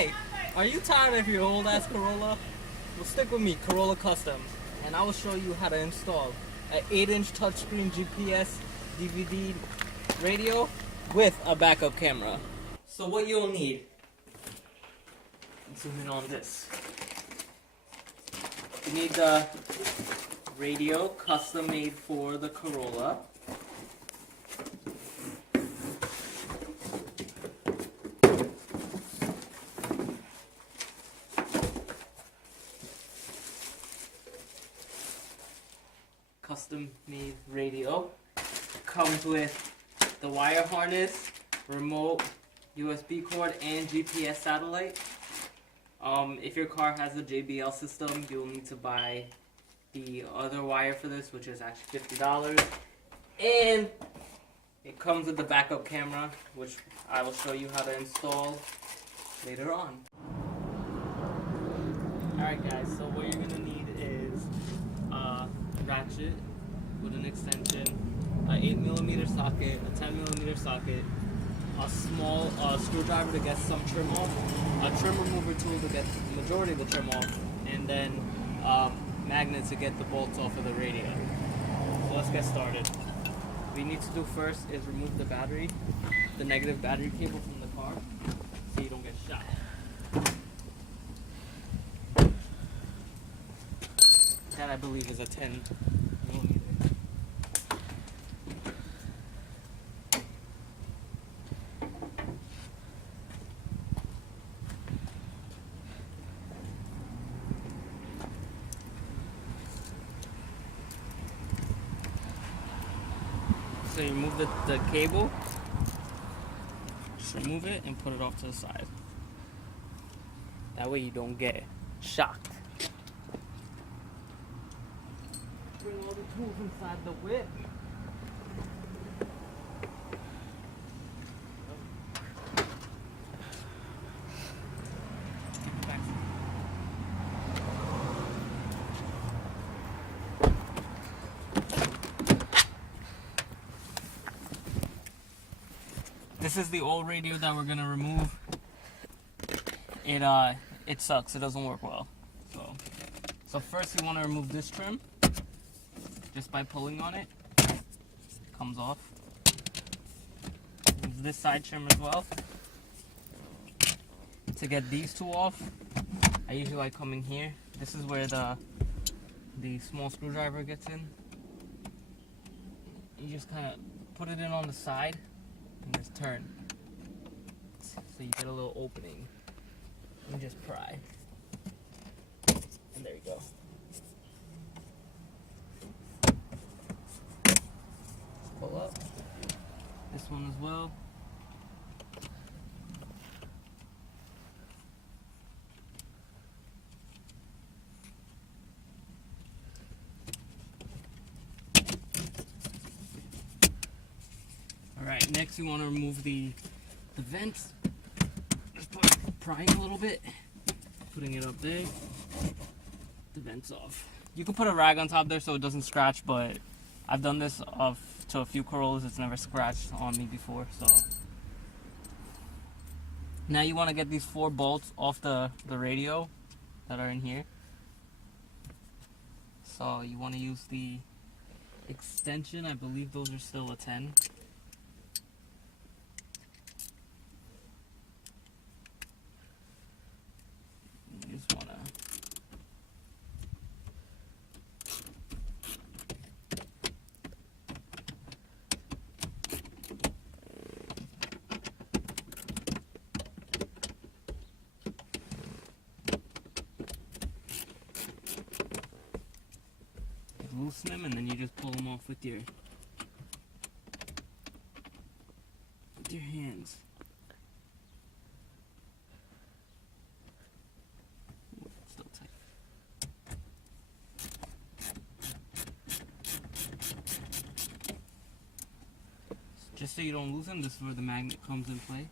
Hey, are you tired of your old ass Corolla? Well, stick with me, Corolla Custom, and I will show you how to install an 8-inch touchscreen GPS DVD radio with a backup camera. So what you'll need, zoom in on this. You need the radio custom made for the Corolla. Custom made radio. Comes with the wire harness, remote, USB cord, and GPS satellite. If your car has a JBL system, you'll need to buy the other wire for this, which is actually $50. And it comes with the backup camera, which I will show you how to install later on. Alright guys, so what you're going to need is a ratchet with an extension, an 8mm socket, a 10mm socket, a small screwdriver to get some trim off, a trim remover tool to get the majority of the trim off, and then magnets to get the bolts off of the radio. So let's get started. What we need to do first is remove the battery, the negative battery cable from the car, so you don't get shot. That I believe is a 10mm. So you remove the cable, just remove it and put it off to the side. That way you don't get shocked. Bring all the tools inside the whip. This is the old radio that we're gonna remove. It sucks. It doesn't work well. So first you want to remove this trim. Just by pulling on it, it comes off. Remove this side trim as well. To get these two off, I usually like coming here. This is where the small screwdriver gets in. You just kind of put it in on the side and just turn. So you get a little opening. And just pry. And there you go. Pull up. This one as well. Alright, next you want to remove the vents. Just prying a little bit. Putting it up there. The vents off. You can put a rag on top there so it doesn't scratch, but I've done this to a few Corollas. It's never scratched on me before. So now you want to get these 4 bolts off the radio that are in here. So you want to use the extension. I believe those are still a 10. You just want to loosen them, and then you just pull them off with your hands. Still tight. Just so you don't lose them, this is where the magnet comes in play.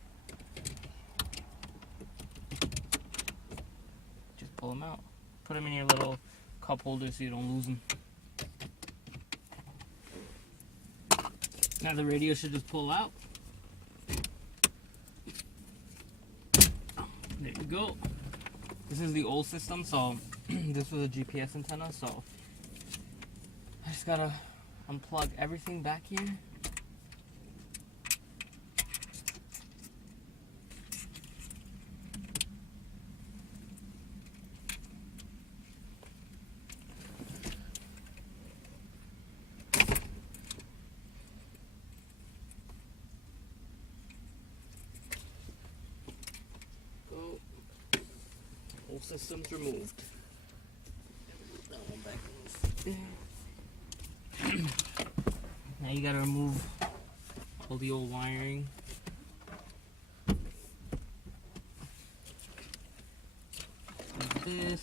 Just pull them out. Put them in your little cup holder so you don't lose them. Now the radio should just pull out. Oh, there There you go. This is the old system, so this was a GPS antenna, so I just gotta unplug everything back here. Whole system's removed. That one back in. Now you gotta remove all the old wiring. This,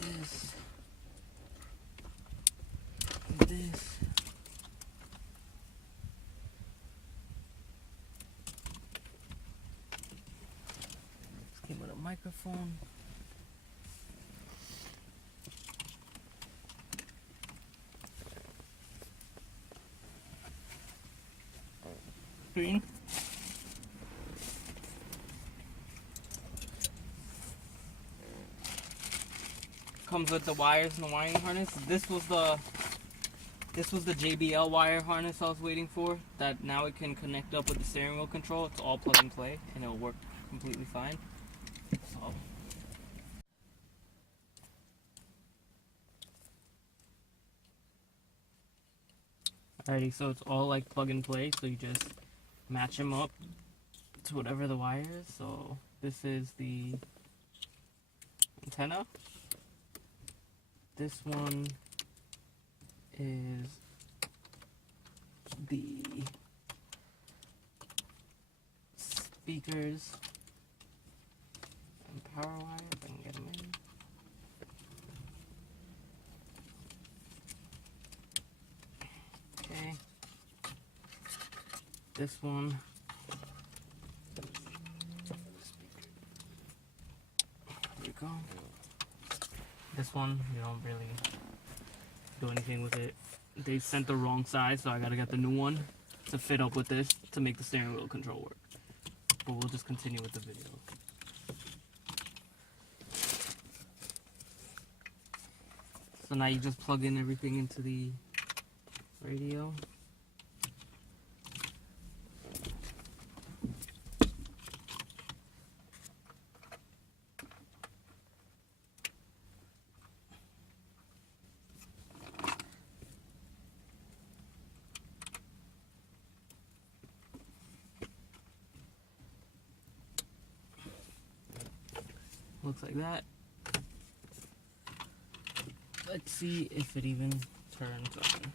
this. Came with a microphone. Screen. Comes with the wires and the wiring harness. This was the JBL wire harness I was waiting for. That now it can connect up with the steering wheel control. It's all plug and play, and it'll work completely fine. So. Alrighty, so it's all like plug and play. So you just match them up to whatever the wire is. So this is the antenna. This one is the speakers and power wire, if I can get them in. Okay. This one. There you go. This one, you don't really do anything with it. They sent the wrong size, so I gotta get the new one to fit up with this to make the steering wheel control work. But we'll just continue with the video. So now you just plug in everything into the radio. Looks like that. Let's see if it even turns on.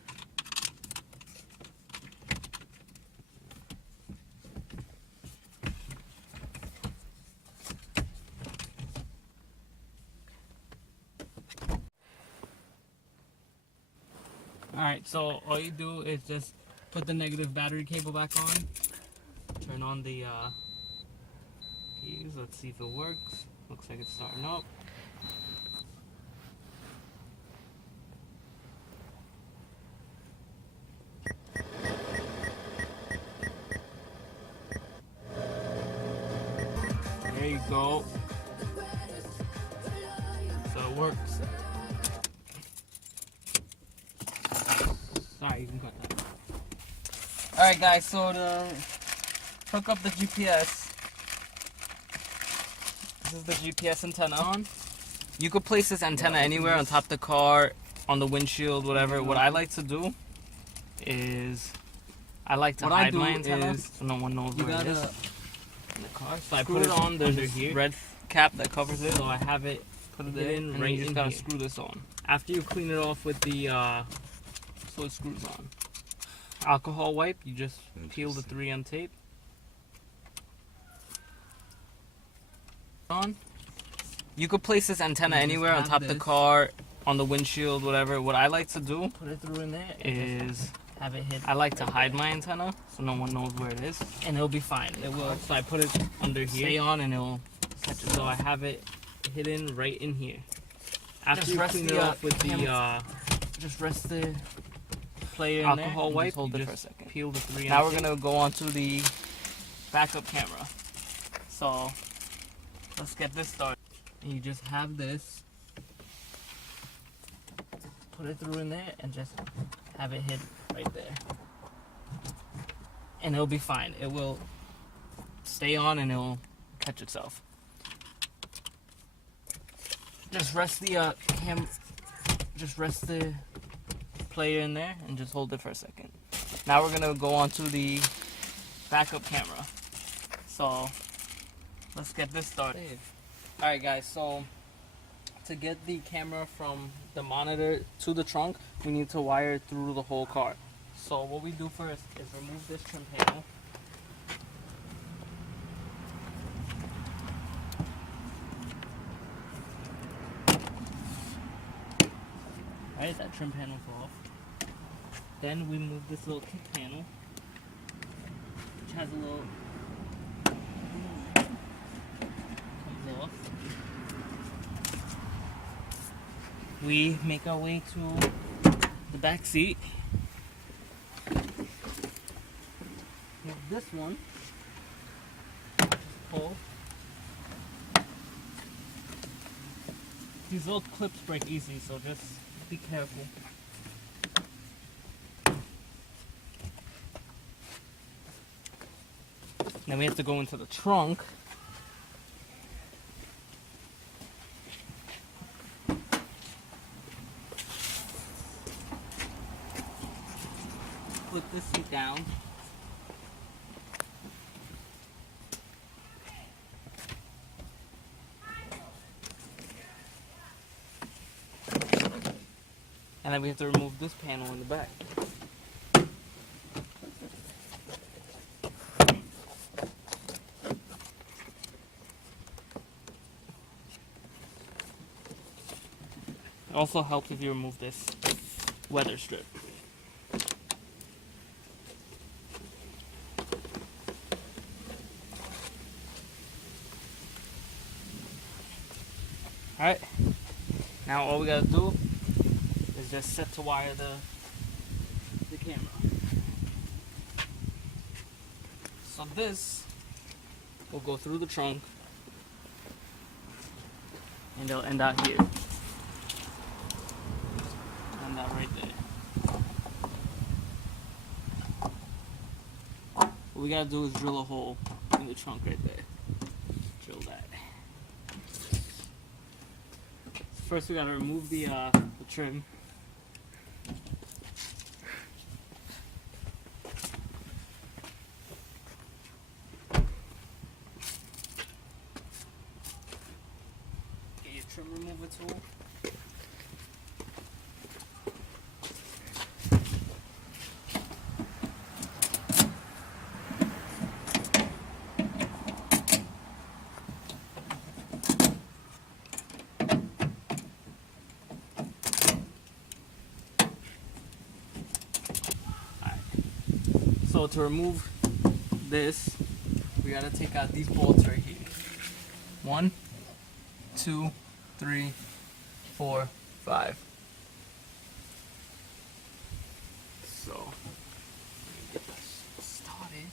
Alright, so all you do is just put the negative battery cable back on, turn on the keys, let's see if it works. Looks like it's starting up. There you go. So it works. Sorry, you can cut that. Alright guys, so to hook up the GPS, this is the GPS antenna on. You could place this antenna anywhere on top of the car, on the windshield, whatever. What I like to do is I like to hide my antenna so no one knows where it is in the car. So I put it on. There's this red cap that covers it. So I have it put it in, and then you just gotta screw this on. After you clean it off with the so it screws on. Alcohol wipe. You just peel the 3M tape. On. You could place this antenna anywhere on top of the car, on the windshield, whatever. What I like to do put it through in there is have it hit. I like to hide my antenna so no one knows where it is, and it'll be fine. It will. So I put it under here, stay on, and it'll catch it. So I have it hidden right in here. After you clean it off with the just rest the player in alcohol wipe. Hold it for a second. Peel the 3M. Now we're gonna go on to the backup camera. So let's get this started. You just have this, put it through in there, and just have it hit right there, and it'll be fine. It will stay on and it'll catch itself. Just rest the player in there and just hold it for a second. Now we're gonna go on to the backup camera. So let's get this started. Alright guys, so to get the camera from the monitor to the trunk, we need to wire it through the whole car. So what we do first is remove this trim panel. Alright, that trim panel's off. Then we move this little kick panel, which has a little comes off. We make our way to the back seat. With this one, just pull. These little clips break easy, so just be careful. Then we have to go into the trunk. Flip the seat down. And then we have to remove this panel in the back. It also helps if you remove this weather strip. Alright, now all we gotta do is just set to wire the camera. So this will go through the trunk and it'll end out here. End out right there. What we gotta do is drill a hole in the trunk right there. Drill that. First we gotta remove the trim. Get your trim remover tool. So to remove this, we gotta take out these bolts right here. 1, 2, 3, 4, 5. So, let me get this started.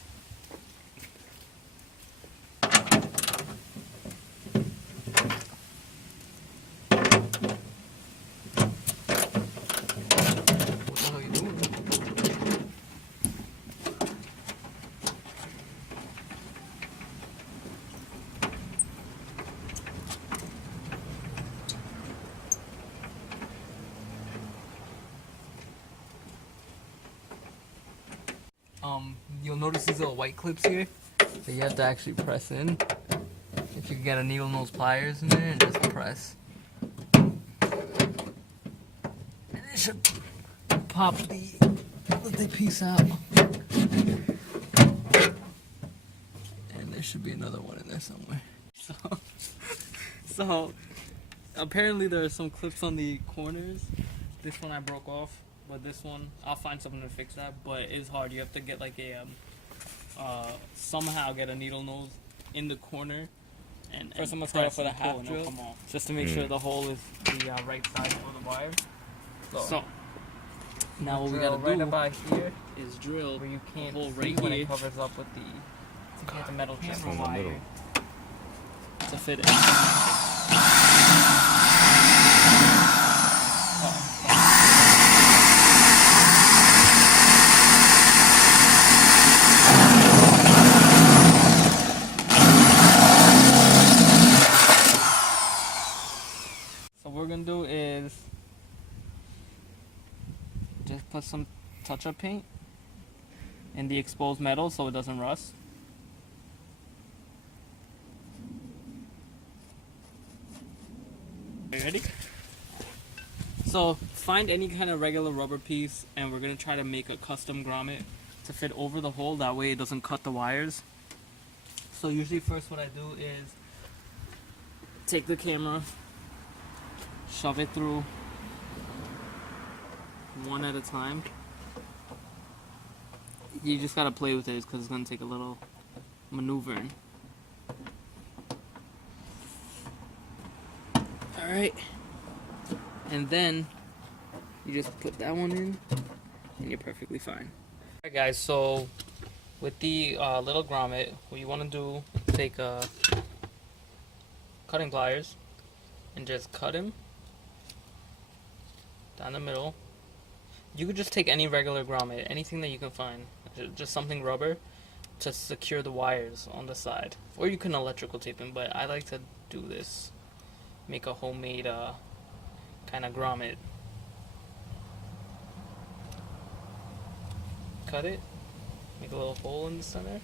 What the hell are you doing? You'll notice these little white clips here that you have to actually press in. If you can get a needle nose pliers in there and just press. And it should pop the piece out. And there should be another one in there somewhere. So apparently there are some clips on the corners. This one I broke off. But this one, I'll find something to fix that. But it's hard. You have to get like a somehow get a needle nose in the corner. And first, I'm gonna start off with a half drill, just to make sure the hole is the right size for the wire. So now what we gotta do right about here is drill where you can't hole right here. When it covers up with the metal camera wire. to fit in. So what we're gonna do is just put some touch-up paint in the exposed metal so it doesn't rust. Are you ready? So find any kind of regular rubber piece and we're going to try to make a custom grommet to fit over the hole, that way it doesn't cut the wires. So usually first what I do is take the camera, shove it through one at a time. You just gotta play with it because it's gonna take a little maneuvering. Alright, and then you just put that one in and you're perfectly fine. Alright guys, so with the little grommet, what you want to do is take cutting pliers and just cut him down the middle. You could just take any regular grommet, anything that you can find, just something rubber to secure the wires on the side, or you can electrical tape them, but I like to do this, make a homemade kind of grommet. Cut it, make a little hole in the center.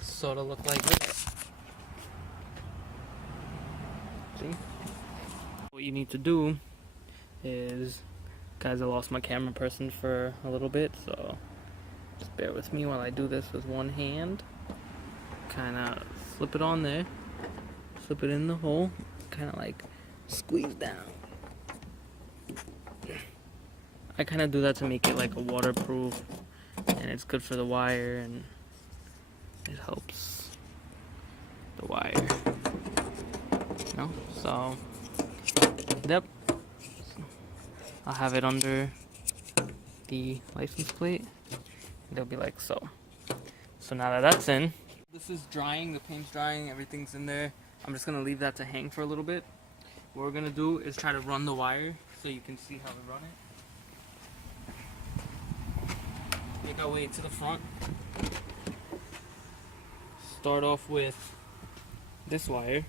Sort of look like this. See? What you need to do is, guys, I lost my camera person for a little bit, so just bear with me while I do this with one hand. Kind of slip it on there, slip it in the hole, kind of like squeeze down. I kind of do that to make it like a waterproof, and it's good for the wire, and it helps the wire, you know? So, yep, I'll have it under the license plate. They'll be like so. So now that that's in, this is drying, the paint's drying, everything's in there. I'm just gonna leave that to hang for a little bit. What we're gonna do is try to run the wire so you can see how we run it. Make our way to the front. Start off with this wire.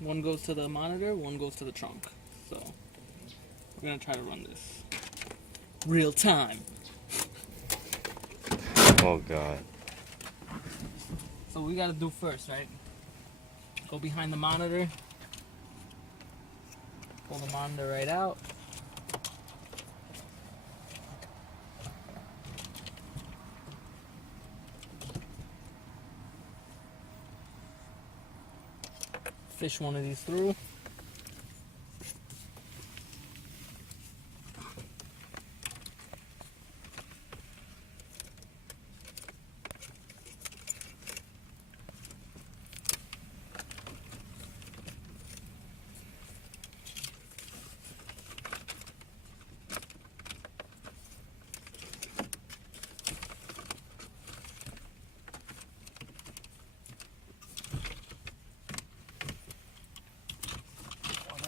One goes to the monitor, one goes to the trunk. So we're gonna try to run this real time. Oh god. So what we gotta do first, right? Go behind the monitor. Pull the monitor right out. Fish one of these through.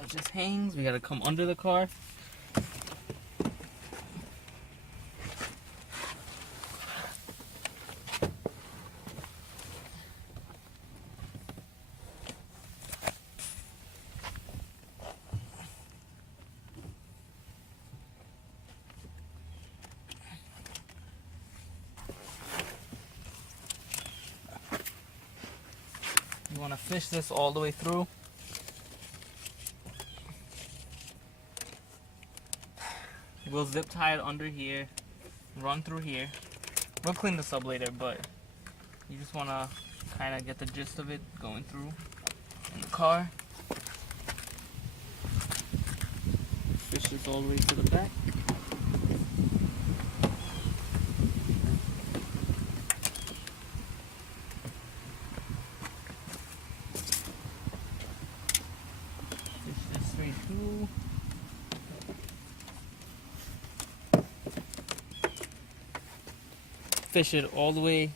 Just hangs. We gotta come under the car. You wanna fish this all the way through. We'll zip tie it under here, run through here. We'll clean this up later, but you just want to kind of get the gist of it going through in the car. this all the way to the back. Fish this straight through. Fish it all the way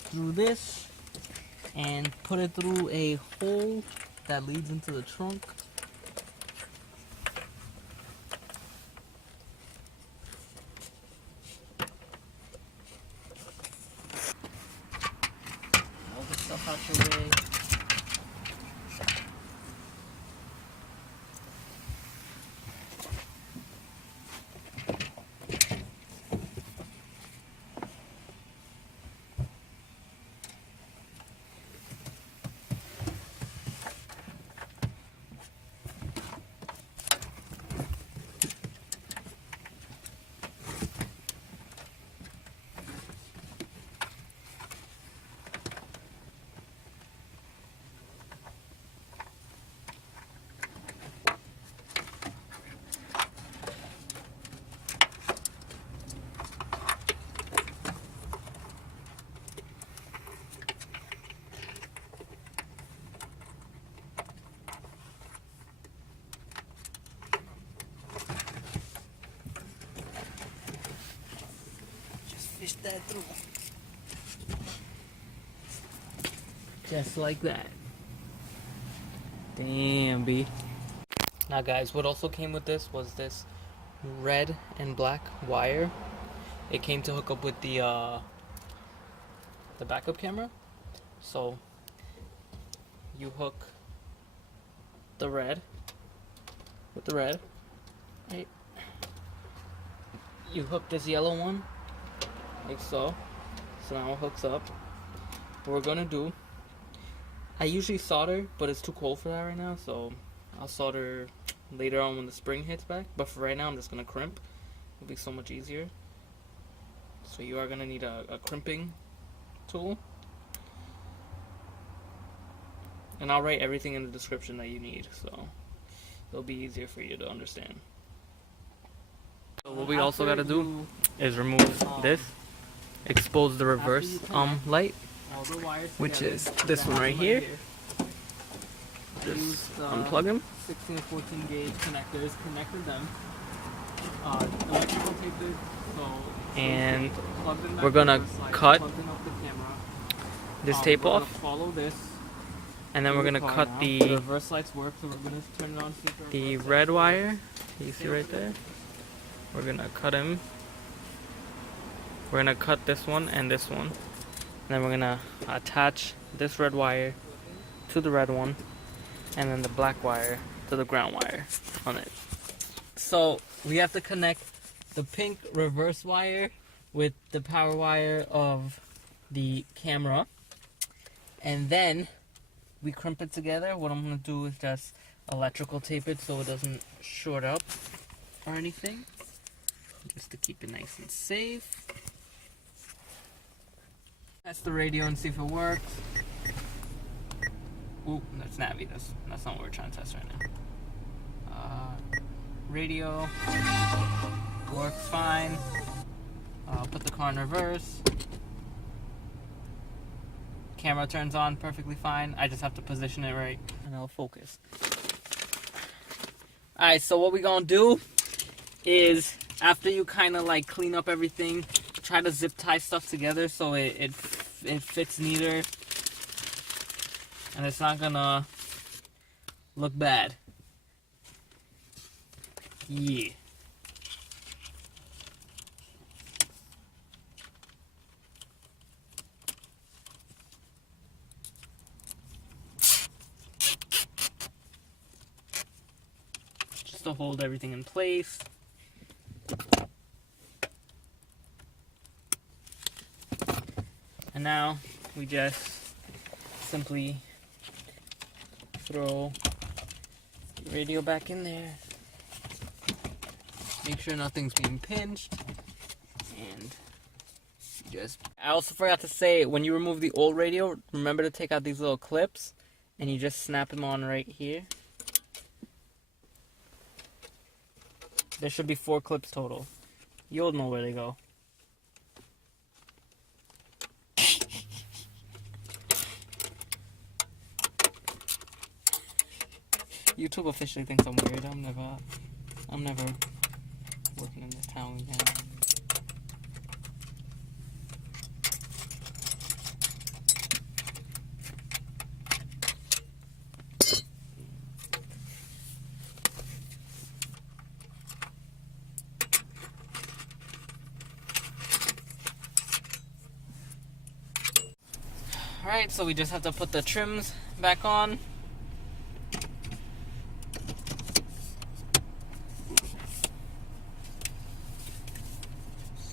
through this and put it through a hole that leads into the trunk. All the stuff out your way. Fish that through. Just like that. Damn, B. Now guys, what also came with this was this red and black wire. It came to hook up with the backup camera. So you hook the red with the red, right? You hook this yellow one like so. So now it hooks up. What we're gonna do, I usually solder, but it's too cold for that right now, so I'll solder later on when the spring hits back. But for right now, I'm just gonna crimp. It'll be so much easier. So you are gonna need a crimping tool. And I'll write everything in the description that you need, so it'll be easier for you to understand. So what we also gotta do is remove this. Expose the reverse light, which is this one right here. Just unplug them. 16 and 14 gauge connectors, connected them. Electrical tape it, and we're gonna cut this tape off. Follow this, and then we're gonna cut the reverse lights work. So we're gonna turn it on. The red wire, you see right there. We're gonna cut him. We're gonna cut this one and this one, and then we're gonna attach this red wire to the red one, and then the black wire to the ground wire on it. So we have to connect the pink reverse wire with the power wire of the camera, and then we crimp it together. What I'm gonna do is just electrical tape it so it doesn't short up or anything, just to keep it nice and safe. Test the radio and see if it works. Ooh, that's navi. That's not what we're trying to test right now. Radio works fine. Put the car in reverse. Camera turns on perfectly fine. I just have to position it right and it'll focus. Alright, so what we gonna do is, after you kind of like clean up everything, try to zip tie stuff together so it fits neater and it's not gonna look bad. Yeah. Just to hold everything in place. And now we just simply throw the radio back in there. Make sure nothing's being pinched. And just... I also forgot to say, when you remove the old radio, remember to take out these little clips and you just snap them on right here. There should be 4 clips total. You'll know where they go. YouTube officially thinks I'm weird. I'm never working in this town again. Alright, so we just have to put the trims back on.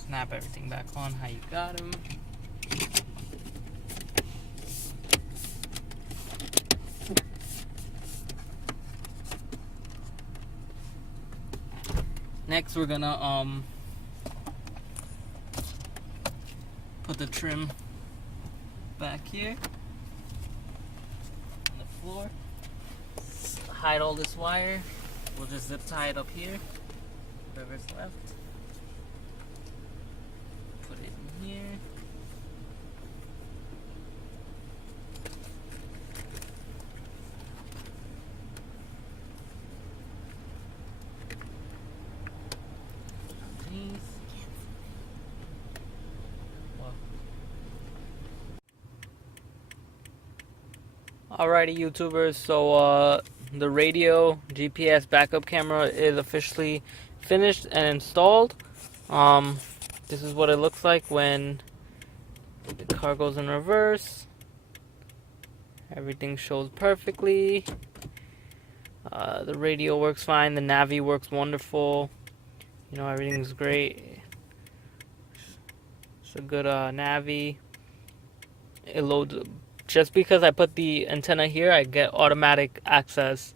Snap everything back on how you got them. Next we're gonna put the trim back here on the floor. Hide all this wire. We'll just zip tie it up here, whatever's left. Put it in here. Alrighty, YouTubers, so the radio GPS backup camera is officially finished and installed. This is what it looks like when the car goes in reverse. Everything shows perfectly. The radio works fine. The navi works wonderful. You know, everything's great. It's a good navi. It loads. Just because I put the antenna here, I get automatic access.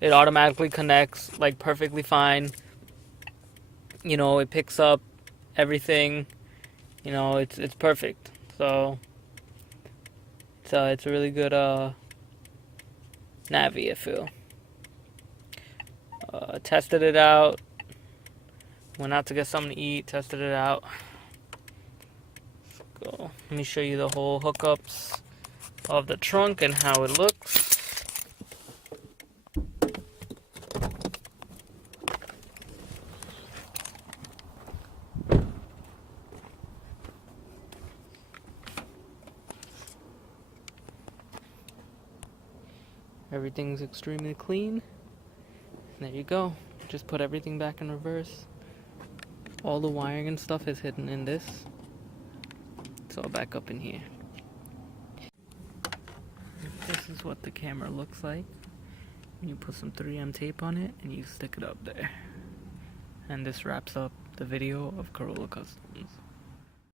It automatically connects like perfectly fine. You know, it picks up everything. You know, it's perfect. So it's a really good navi, I feel. Tested it out. Went out to get something to eat. Tested it out. Let's go. Let me show you the whole hookups of the trunk and how it looks. Everything's extremely clean. There you go. Just put everything back in reverse. All the wiring and stuff is hidden in this. It's all back up in here. This is what the camera looks like. You put some 3M tape on it and you stick it up there. And this wraps up the video of Corolla Customs.